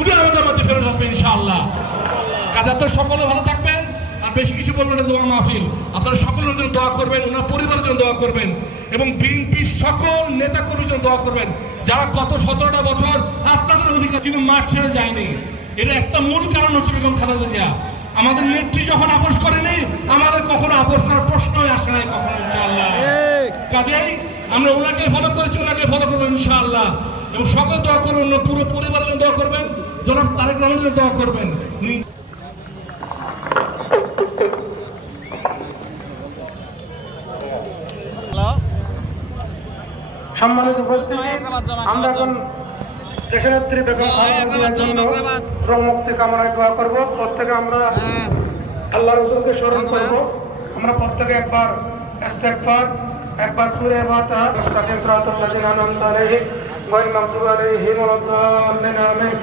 উনি আমাদের মধ্যে ফেরত আসবে ইনশাআল্লাহ। কাজে আপনারা সকলে ভালো থাকবেন, আর বেশি কিছু বলবেন না, দোয়া মাহফিল। আপনারা সকলের জন্য দোয়া করবেন, ওনার পরিবারের জন্য দোয়া করবেন, এবং বিএনপির সকল নেতা কর্মীর জন্য দোয়া করবেন, যারা গত 17টা বছর আপনাদের অধিকার কিন্তু মাঠ ছেড়ে যায়নি। এটা একটা মূল কারণ হচ্ছে বেগম খালেদা জিয়া। আমাদের নেত্রী যখন আপোষ করেনি, আমাদের কখনো আপোষ করার প্রশ্নই আসে নাই কখনো ইনশাআল্লাহ। কাজেই আমরা ওনাকে ফলো করেছি, ওনাকে ফলো করবো ইনশাআল্লাহ। এবং সকল দোয়া করবেন, পুরো পরিবারের জন্য দোয়া করবেন, জনাব তারেক রহমানের জন্য দোয়া করবেন। সম্মানিত উপস্থিতি, আমরা এখন দেশনেত্রী বেগম খালেদা জিয়ার জন্য রোগ মুক্তি কামনায় দোয়া করব। প্রত্যেকে আমরা আল্লাহ রাসূলকে স্মরণ করব। আমরা প্রত্যেকে একবার ইস্তেগফার, একবার সূরা ফাতিহা, মুস্তাকিম সিরাতাল লাযিনা আনআমতা আলাইহিম গায়রিল মাগদুবি আলাইহিম ওয়ালাদ-দাল্লিন, আমিন।